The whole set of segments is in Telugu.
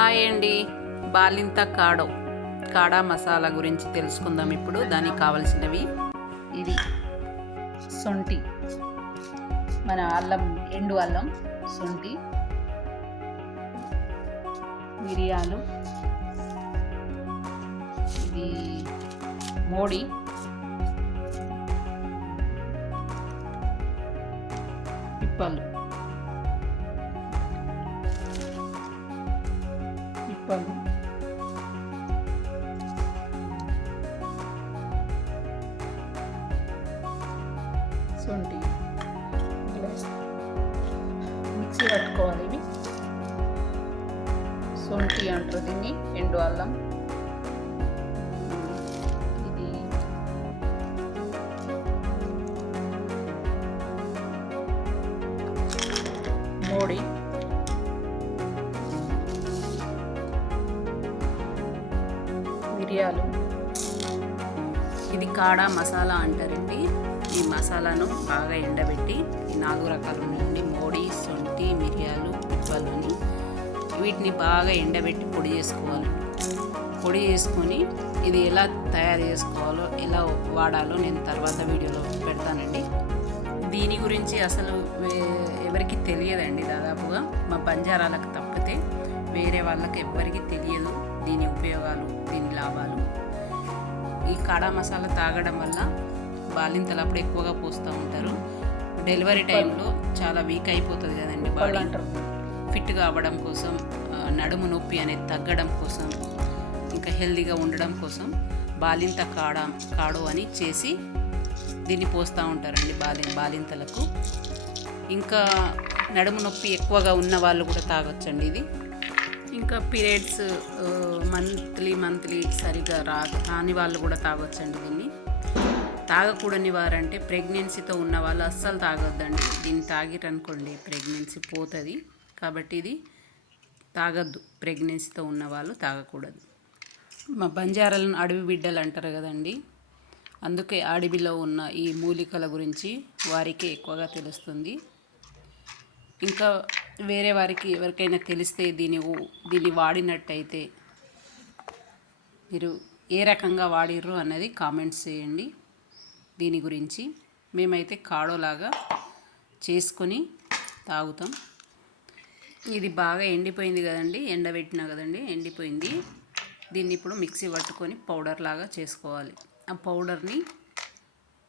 హాయ్ అండి. బాలింత కాడో కాడా మసాలా గురించి తెలుసుకుందాం ఇప్పుడు. దానికి కావలసినవి ఇది సొంటి. మన అల్లం ఎండు అల్లం సొంటి. మిరియాలు. ఇది మోడి. పిప్పలు. పిప్పలు శొంఠి మిక్సీ పట్టుకోవాలి ఇవి శొంఠి అంటారు దీన్ని ఎండు అల్లం ఇది మోడి మిరియాలు. ఇది కాడా మసాలా అంటారండి. ఈ మసాలాను బాగా ఎండబెట్టి ఈ నాలుగు రకాలు ఉన్నాయండి మోడీ సొంటి మిరియాలు ఉప్పలుని వీటిని బాగా ఎండబెట్టి పొడి చేసుకోవాలి. పొడి చేసుకొని ఇది ఎలా తయారు చేసుకోవాలో ఎలా వాడాలో నేను తర్వాత వీడియోలో పెడతానండి. దీని గురించి అసలు ఎవరికి తెలియదండి దాదాపుగా. మా బంజారాలకు తప్పితే వేరే వాళ్ళకి ఎవ్వరికీ తెలియదు. దీని ఉపయోగాలు దీని లాభాలు. ఈ కాడా మసాలా తాగడం వల్ల బాలింతలు అప్పుడు ఎక్కువగా పోస్తూ ఉంటారు. డెలివరీ టైంలో చాలా వీక్ అయిపోతుంది కదండి బాడీ. ఫిట్గా అవ్వడం కోసం నడుము నొప్పి అనేది తగ్గడం కోసం ఇంకా హెల్దీగా ఉండడం కోసం బాలింత కాడ కాడు అని చేసి దీన్ని పోస్తూ ఉంటారండి బాలి బాలింతలకు. ఇంకా నడుము నొప్పి ఎక్కువగా ఉన్న వాళ్ళు కూడా తాగొచ్చండి ఇది. ఇంకా పీరియడ్స్ మంత్లీ మంత్లీ సరిగా రా కాని వాళ్ళు కూడా తాగొచ్చండి దీన్ని. తాగకూడని వారంటే ప్రెగ్నెన్సీతో ఉన్న వాళ్ళు అస్సలు తాగొద్దండి. దీన్ని తాగిరనుకోండి ప్రెగ్నెన్సీ పోతుంది. కాబట్టి ఇది తాగద్దు ప్రెగ్నెన్సీతో ఉన్న వాళ్ళు తాగకూడదు. మా బంజారాలను అడవి బిడ్డలు అంటారు కదండి అందుకే అడవిలో ఉన్న ఈ మూలికల గురించి వారికి ఎక్కువగా తెలుస్తుంది. ఇంకా వేరే వారికి ఎవరికైనా తెలిస్తే దీని దీన్ని వాడినట్టయితే మీరు ఏ రకంగా వాడిర్రు అన్నది కామెంట్స్ చేయండి. దీని గురించి మేమైతే కాడోలాగా చేసుకొని తాగుతాం. ఇది బాగా ఎండిపోయింది కదండి ఎండబెట్టినా కదండి ఎండిపోయింది. దీన్ని ఇప్పుడు మిక్సీ పట్టుకొని పౌడర్ లాగా చేసుకోవాలి. ఆ పౌడర్ని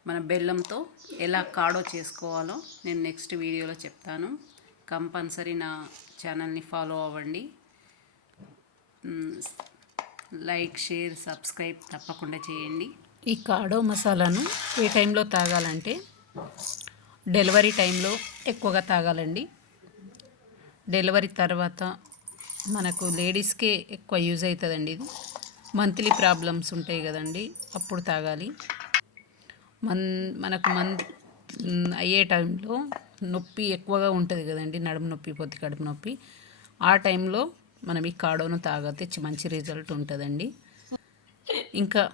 మన బెల్లంతో ఎలా కాడో చేసుకోవాలో నేను నెక్స్ట్ వీడియోలో చెప్తాను. కంపల్సరీ నా ఛానల్ని ఫాలో అవ్వండి. లైక్ షేర్ సబ్స్క్రైబ్ తప్పకుండా చేయండి. ఈ కాడో మసాలాను ఏ టైంలో తాగాలంటే డెలివరీ టైంలో ఎక్కువగా తాగాలండి. డెలివరీ తర్వాత మనకు లేడీస్కే ఎక్కువ యూజ్ అవుతుందండి ఇది. మంత్లీ ప్రాబ్లమ్స్ ఉంటాయి కదండి అప్పుడు తాగాలి. మన్ మనకు మన్ అయ్యే టైంలో నొప్పి ఎక్కువగా ఉంటుంది కదండి నడుము నొప్పి పొత్తి కడుపు నొప్పి. ఆ టైంలో మనం ఈ కాడోను తాగితే మంచి రిజల్ట్ ఉంటుందండి. ఇంకా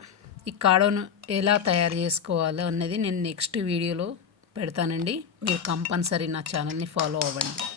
ఈ కాడోను ఎలా తయారు చేసుకోవాలో అన్నది నేను నెక్స్ట్ వీడియోలో పెడతానండి. మీరు కంపల్సరీ నా ఛానల్ని ఫాలో అవ్వండి.